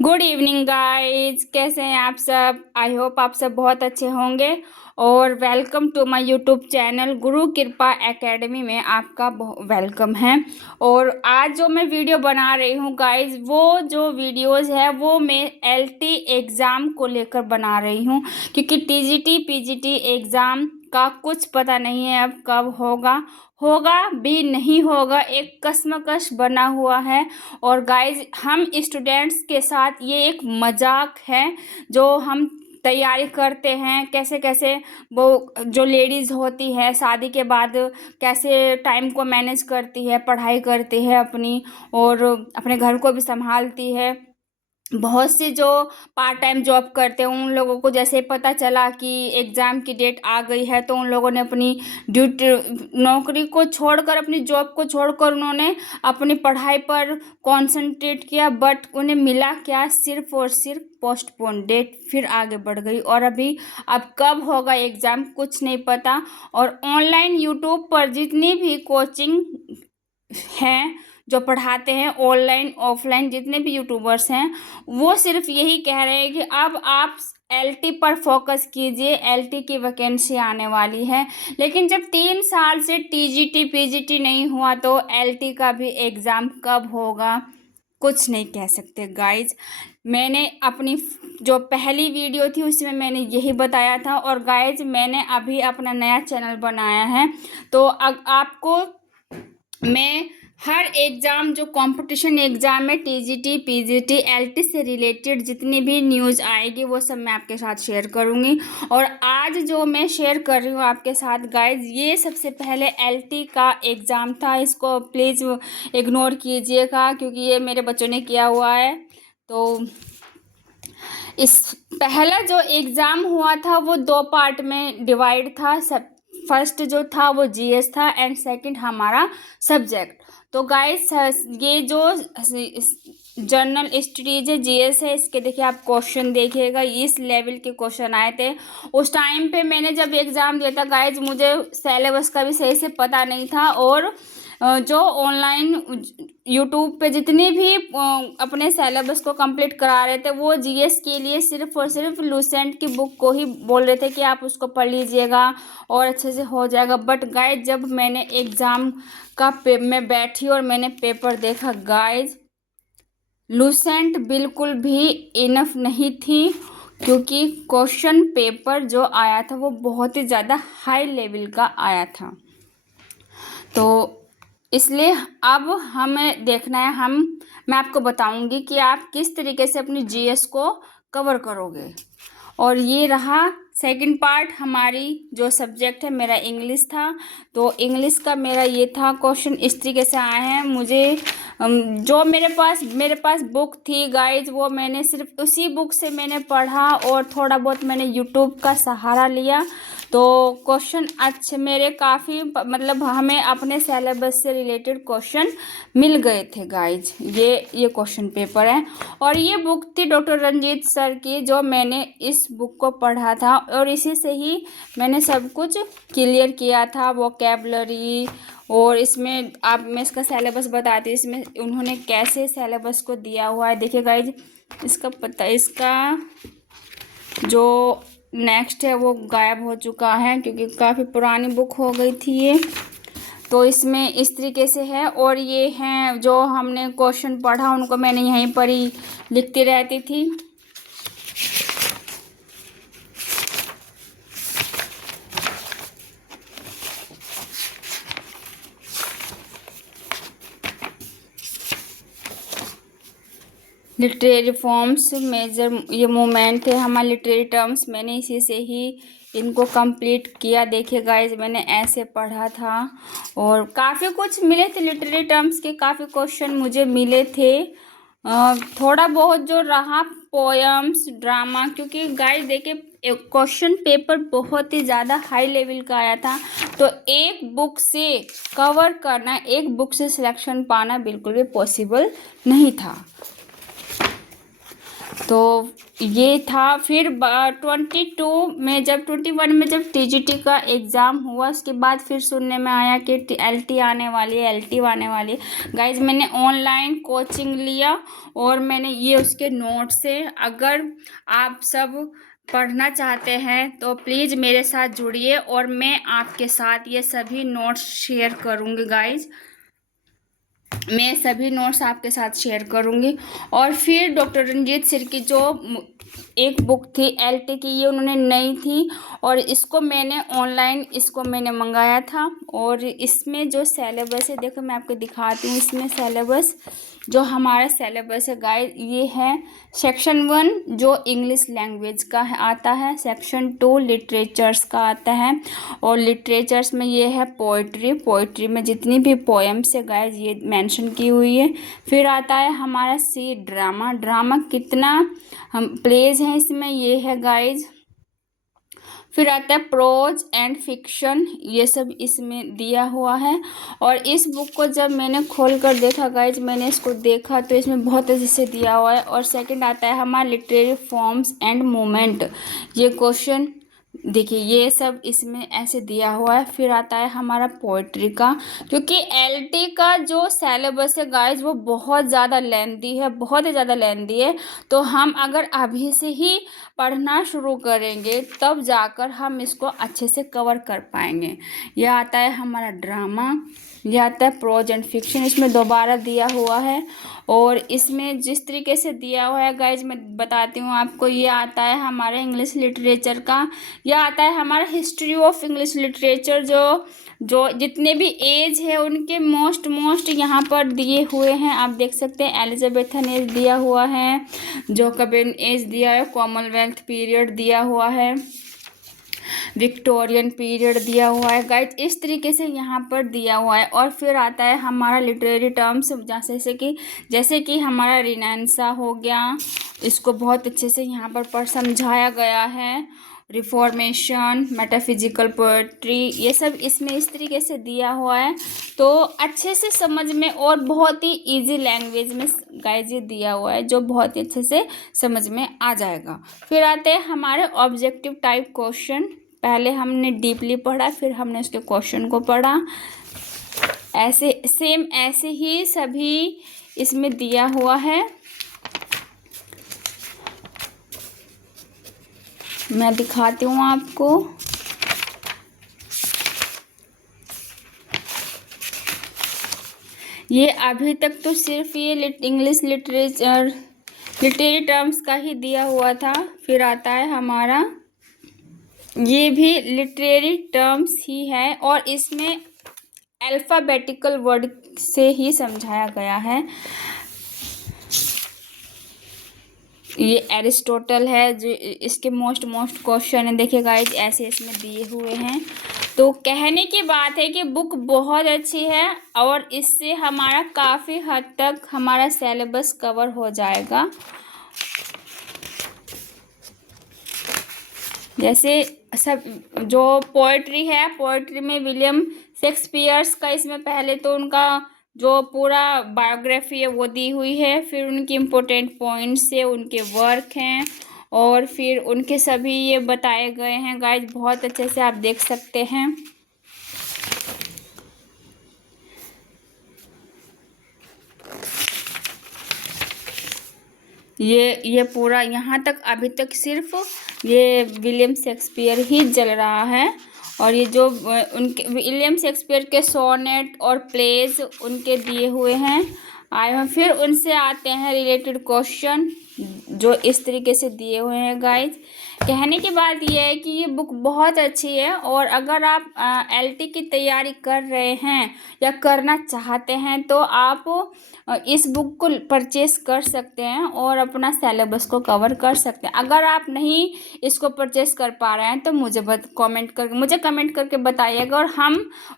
Good evening guys, कैसे हैं आप सब। आई होप आप सब बहुत अच्छे होंगे और welcome to my YouTube channel Guru Kripa academy में आपका वेलकम है। और आज जो मैं वीडियो बना रही हूँ गाइज, वो जो वीडियोस है वो मैं एलटी एग्ज़ाम को लेकर बना रही हूँ, क्योंकि टीजीटी पीजीटी एग्ज़ाम का कुछ पता नहीं है अब कब होगा भी नहीं होगा, एक कश्मकश बना हुआ है। और गाइज, हम स्टूडेंट्स के साथ ये एक मजाक है जो हम तैयारी करते हैं, कैसे कैसे वो जो लेडीज़ होती है शादी के बाद कैसे टाइम को मैनेज करती है, पढ़ाई करती है अपनी और अपने घर को भी संभालती है। बहुत सी जो पार्ट टाइम जॉब करते हैं उन लोगों को जैसे पता चला कि एग्ज़ाम की डेट आ गई है तो उन लोगों ने अपनी ड्यूटी नौकरी को छोड़कर, अपनी जॉब को छोड़कर उन्होंने अपनी पढ़ाई पर कंसंट्रेट किया। बट उन्हें मिला क्या, सिर्फ और सिर्फ पोस्टपोन डेट फिर आगे बढ़ गई और अब कब होगा एग्ज़ाम कुछ नहीं पता। और ऑनलाइन यूट्यूब पर जितनी भी कोचिंग हैं जो पढ़ाते हैं, ऑनलाइन ऑफलाइन जितने भी यूट्यूबर्स हैं, वो सिर्फ यही कह रहे हैं कि अब आप एलटी पर फोकस कीजिए, एलटी की वैकेंसी आने वाली है। लेकिन जब 3 साल से टीजीटी पीजीटी नहीं हुआ तो एलटी का भी एग्ज़ाम कब होगा कुछ नहीं कह सकते गाइज। मैंने अपनी जो पहली वीडियो थी उसमें मैंने यही बताया था। और गाइज, मैंने अभी अपना नया चैनल बनाया है, तो आपको मैं हर एग्ज़ाम जो कंपटीशन एग्ज़ाम है, टीजीटी पीजीटी एलटी से रिलेटेड जितनी भी न्यूज़ आएगी वो सब मैं आपके साथ शेयर करूंगी। और आज जो मैं शेयर कर रही हूँ आपके साथ गाइज, ये सबसे पहले एलटी का एग्ज़ाम था। इसको प्लीज़ इग्नोर कीजिएगा क्योंकि ये मेरे बच्चों ने किया हुआ है। तो इस पहला जो एग्ज़ाम हुआ था वो 2 पार्ट में डिवाइड था। सब फर्स्ट जो था वो जीएस था एंड सेकंड हमारा सब्जेक्ट। तो गाइस, ये जो जनरल स्टडीज है, जीएस है, इसके देखिए आप क्वेश्चन देखिएगा, इस लेवल के क्वेश्चन आए थे। उस टाइम पे मैंने जब एग्ज़ाम दिया था गाइज, मुझे सिलेबस का भी सही से पता नहीं था। और जो ऑनलाइन यूट्यूब पे जितने भी अपने सिलेबस को कंप्लीट करा रहे थे वो जीएस के लिए सिर्फ और सिर्फ लूसेंट की बुक को ही बोल रहे थे कि आप उसको पढ़ लीजिएगा और अच्छे से हो जाएगा। बट गाइज, जब मैंने एग्ज़ाम का मैं बैठी और मैंने पेपर देखा गाइज, लूसेंट बिल्कुल भी इनफ नहीं थी, क्योंकि क्वेश्चन पेपर जो आया था वो बहुत ही ज़्यादा हाई लेवल का आया था। तो इसलिए अब हमें देखना है, मैं आपको बताऊंगी कि आप किस तरीके से अपनी जीएस को कवर करोगे। और ये रहा सेकंड पार्ट, हमारी जो सब्जेक्ट है मेरा इंग्लिश था, तो इंग्लिश का मेरा ये था क्वेश्चन इस तरीके से आए हैं। मुझे जो मेरे पास बुक थी गाइज, वो मैंने सिर्फ उसी बुक से मैंने पढ़ा और थोड़ा बहुत मैंने यूट्यूब का सहारा लिया। तो क्वेश्चन अच्छे मेरे काफ़ी, मतलब हमें अपने सिलेबस से रिलेटेड क्वेश्चन मिल गए थे गाइज। ये क्वेश्चन पेपर है और ये बुक थी डॉक्टर रंजीत सर की, जो मैंने इस बुक को पढ़ा था और इसी से ही मैंने सब कुछ क्लियर किया था, वोकैबलरी। और इसमें आप, मैं इसका सिलेबस बताती हूँ, इसमें उन्होंने कैसे सिलेबस को दिया हुआ है। देखिए गाइज, इसका जो नेक्स्ट है वो गायब हो चुका है क्योंकि काफ़ी पुरानी बुक हो गई थी ये। तो इसमें इस तरीके से है और ये हैं जो हमने क्वेश्चन पढ़ा, उनको मैंने यहीं पर ही लिखती रहती थी। लिटरेरी फॉर्म्स, मेजर, ये मूवमेंट है हमारे लिटरेरी टर्म्स, मैंने इसी से ही इनको कंप्लीट किया। देखिए गाइज, मैंने ऐसे पढ़ा था और काफ़ी कुछ मिले थे लिटरेरी टर्म्स के, काफ़ी क्वेश्चन मुझे मिले थे। थोड़ा बहुत जो रहा पोएम्स, ड्रामा, क्योंकि गाइज देखिए क्वेश्चन पेपर बहुत ही ज़्यादा हाई लेवल का आया था। तो एक बुक से कवर करना, एक बुक से सिलेक्शन पाना बिल्कुल भी पॉसिबल नहीं था। तो ये था। फिर 22 में जब 21 में जब टीजीटी का एग्ज़ाम हुआ, उसके बाद फिर सुनने में आया कि एलटी आने वाली है, एलटी आने वाली है। गाइज मैंने ऑनलाइन कोचिंग लिया और मैंने ये उसके नोट्स से, अगर आप सब पढ़ना चाहते हैं तो प्लीज़ मेरे साथ जुड़िए और मैं आपके साथ ये सभी नोट्स शेयर करूँगी गाइज। मैं सभी नोट्स आपके साथ शेयर करूंगी। और फिर डॉक्टर रंजीत सिर की जो एक बुक थी एलटी की, ये उन्होंने नई थी और इसको मैंने ऑनलाइन मंगाया था। और इसमें जो सिलेबस है, देखो मैं आपको दिखाती हूँ। इसमें सिलेबस, जो हमारा सिलेबस है गाइस, ये है सेक्शन 1 जो इंग्लिश लैंग्वेज का आता है, सेक्शन 2 लिटरेचर्स का आता है। और लिटरेचर्स में ये है पोइट्री में जितनी भी पोएम्स है गाइस ये मेंशन की हुई है। फिर आता है हमारा सी ड्रामा कितना हम प्लेज हैं इसमें, ये है गाइज। फिर आता है प्रोज एंड फिक्शन, ये सब इसमें दिया हुआ है। और इस बुक को जब मैंने खोल कर देखा गाइज, मैंने इसको देखा तो इसमें बहुत अच्छे से दिया हुआ है। और सेकंड आता है हमारा लिटरेरी फॉर्म्स एंड मूवमेंट, ये क्वेश्चन देखिए ये सब इसमें ऐसे दिया हुआ है। फिर आता है हमारा पोइट्री का, क्योंकि एलटी का जो सिलेबस है गाइज वो बहुत ज़्यादा लेंथी है, बहुत ही ज़्यादा लेंथी है। तो हम अगर अभी से ही पढ़ना शुरू करेंगे तब जाकर हम इसको अच्छे से कवर कर पाएंगे। यह आता है हमारा ड्रामा, यह आता है प्रोज एंड फिक्शन, इसमें दोबारा दिया हुआ है। और इसमें जिस तरीके से दिया हुआ है गाइज मैं बताती हूँ आपको। ये आता है हमारा इंग्लिश लिटरेचर का, यह आता है हमारा हिस्ट्री ऑफ इंग्लिश लिटरेचर, जो जितने भी एज है उनके मोस्ट यहाँ पर दिए हुए हैं। आप देख सकते हैं एलिजाबेथन एज दिया हुआ है, जोकबियन एज दिया है, कॉमनवेल्थ पीरियड दिया हुआ है, विक्टोरियन पीरियड दिया हुआ है गाइज, इस तरीके से यहाँ पर दिया हुआ है। और फिर आता है हमारा लिटरेरी टर्म्स, जैसे कि हमारा रिनेंसा हो गया, इसको बहुत अच्छे से यहाँ पर समझाया गया है। रिफॉर्मेशन, मेटाफिजिकल पोएट्री, ये सब इसमें इस तरीके से दिया हुआ है। तो अच्छे से समझ में और बहुत ही इजी लैंग्वेज में गाइज ये दिया हुआ है, जो बहुत ही अच्छे से समझ में आ जाएगा। फिर आते हैं हमारे ऑब्जेक्टिव टाइप क्वेश्चन। पहले हमने डीपली पढ़ा, फिर हमने उसके क्वेश्चन को पढ़ा। ऐसे ही सभी इसमें दिया हुआ है। मैं दिखाती हूँ आपको। ये अभी तक तो सिर्फ ये इंग्लिश लिटरेरी टर्म्स का ही दिया हुआ था। फिर आता है हमारा, ये भी लिटरेरी टर्म्स ही है और इसमें अल्फ़ाबेटिकल वर्ड से ही समझाया गया है। ये एरिस्टोटल है, जो इसके मोस्ट क्वेश्चन है, देखिए गाइज ऐसे इसमें दिए हुए हैं। तो कहने की बात है कि बुक बहुत अच्छी है और इससे हमारा काफ़ी हद तक हमारा सिलेबस कवर हो जाएगा। जैसे सब जो पोएट्री है, पोएट्री में विलियम शेक्सपियर्स का इसमें पहले तो उनका जो पूरा बायोग्राफी है वो दी हुई है, फिर उनकी इम्पोर्टेंट पॉइंट्स है, उनके वर्क हैं और फिर उनके सभी ये बताए गए हैं गाइज, बहुत अच्छे से आप देख सकते हैं। ये पूरा यहाँ तक अभी तक सिर्फ ये विलियम शेक्सपियर ही चल रहा है। और ये जो उनके विलियम शेक्सपियर के सोनेट और प्लेज उनके दिए हुए हैं आए हैं। फिर उनसे आते हैं रिलेटेड क्वेश्चन जो इस तरीके से दिए हुए हैं गाइज। कहने की बात यह है कि ये बुक बहुत अच्छी है और अगर आप एलटी की तैयारी कर रहे हैं या करना चाहते हैं तो आप इस बुक को परचेस कर सकते हैं और अपना सिलेबस को कवर कर सकते हैं। अगर आप नहीं इसको परचेस कर पा रहे हैं तो मुझे कमेंट करके बताइएगा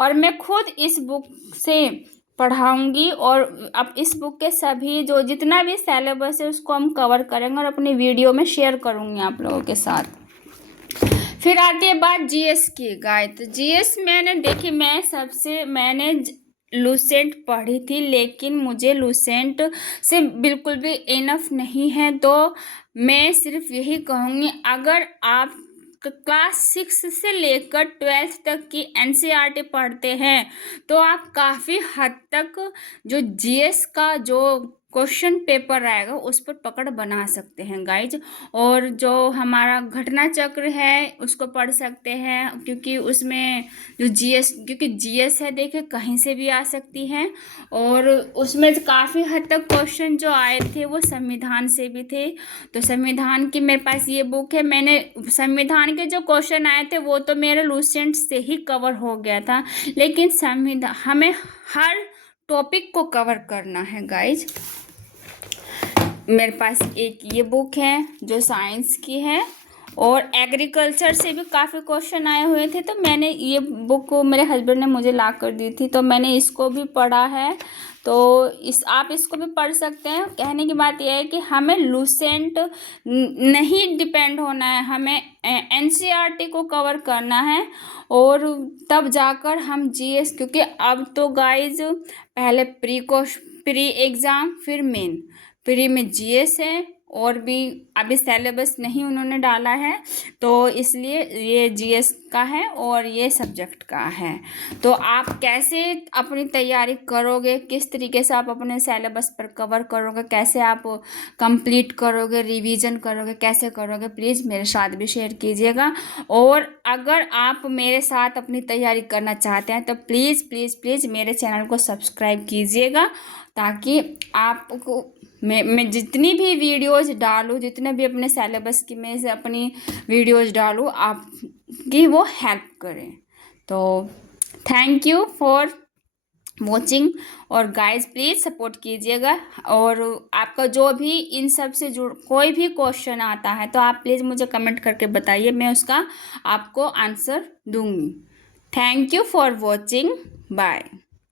और मैं खुद इस बुक से पढ़ाऊंगी और अब इस बुक के सभी जो जितना भी सिलेबस है उसको हम कवर करेंगे और अपनी वीडियो में शेयर करूंगी आप लोगों के साथ। फिर आती है बात जीएस की गाइस। तो जीएस मैंने लूसेंट पढ़ी थी, लेकिन मुझे लूसेंट से बिल्कुल भी इनफ नहीं है। तो मैं सिर्फ यही कहूँगी, अगर आप क्लास 6 से लेकर 12th तक की एनसीईआरटी पढ़ते हैं तो आप काफ़ी हद तक जो जीएस का जो क्वेश्चन पेपर आएगा उस पर पकड़ बना सकते हैं गाइज। और जो हमारा घटना चक्र है उसको पढ़ सकते हैं, क्योंकि उसमें जो जीएस है देखिए कहीं से भी आ सकती है। और उसमें काफ़ी हद तक क्वेश्चन जो आए थे वो संविधान से भी थे। तो संविधान की मेरे पास ये बुक है, मैंने संविधान के जो क्वेश्चन आए थे वो तो मेरे लूसेंट से ही कवर हो गया था, लेकिन संविधान हमें हर टॉपिक को कवर करना है गाइज। मेरे पास एक ये बुक है जो साइंस की है, और एग्रीकल्चर से भी काफ़ी क्वेश्चन आए हुए थे, तो मैंने ये बुक मेरे हस्बैंड ने मुझे ला कर दी थी, तो मैंने इसको भी पढ़ा है। तो आप इसको भी पढ़ सकते हैं। कहने की बात यह है कि हमें लूसेंट नहीं डिपेंड होना है, हमें एनसीईआरटी को कवर करना है, और तब जाकर हम जीएस, क्योंकि अब तो गाइज पहले प्री एग्ज़ाम फिर मेन, प्री में जीएस है, और भी अभी सिलेबस नहीं उन्होंने डाला है, तो इसलिए ये जीएस का है और ये सब्जेक्ट का है। तो आप कैसे अपनी तैयारी करोगे, किस तरीके से आप अपने सिलेबस पर कवर करोगे, कैसे आप कंप्लीट करोगे, रिवीजन करोगे, कैसे करोगे, प्लीज़ मेरे साथ भी शेयर कीजिएगा। और अगर आप मेरे साथ अपनी तैयारी करना चाहते हैं तो प्लीज़ प्लीज़ प्लीज़ मेरे चैनल को सब्सक्राइब कीजिएगा, ताकि आपको मैं जितनी भी वीडियोज़ डालूँ, जितने भी अपने सिलेबस की में से अपनी वीडियोज़ डालूँ, आपकी वो हेल्प करें। तो थैंक यू फॉर वॉचिंग, और गाइस प्लीज़ सपोर्ट कीजिएगा। और आपका जो भी इन सब से कोई भी क्वेश्चन आता है तो आप प्लीज़ मुझे कमेंट करके बताइए, मैं उसका आपको आंसर दूँगी। Thank you for watching, bye.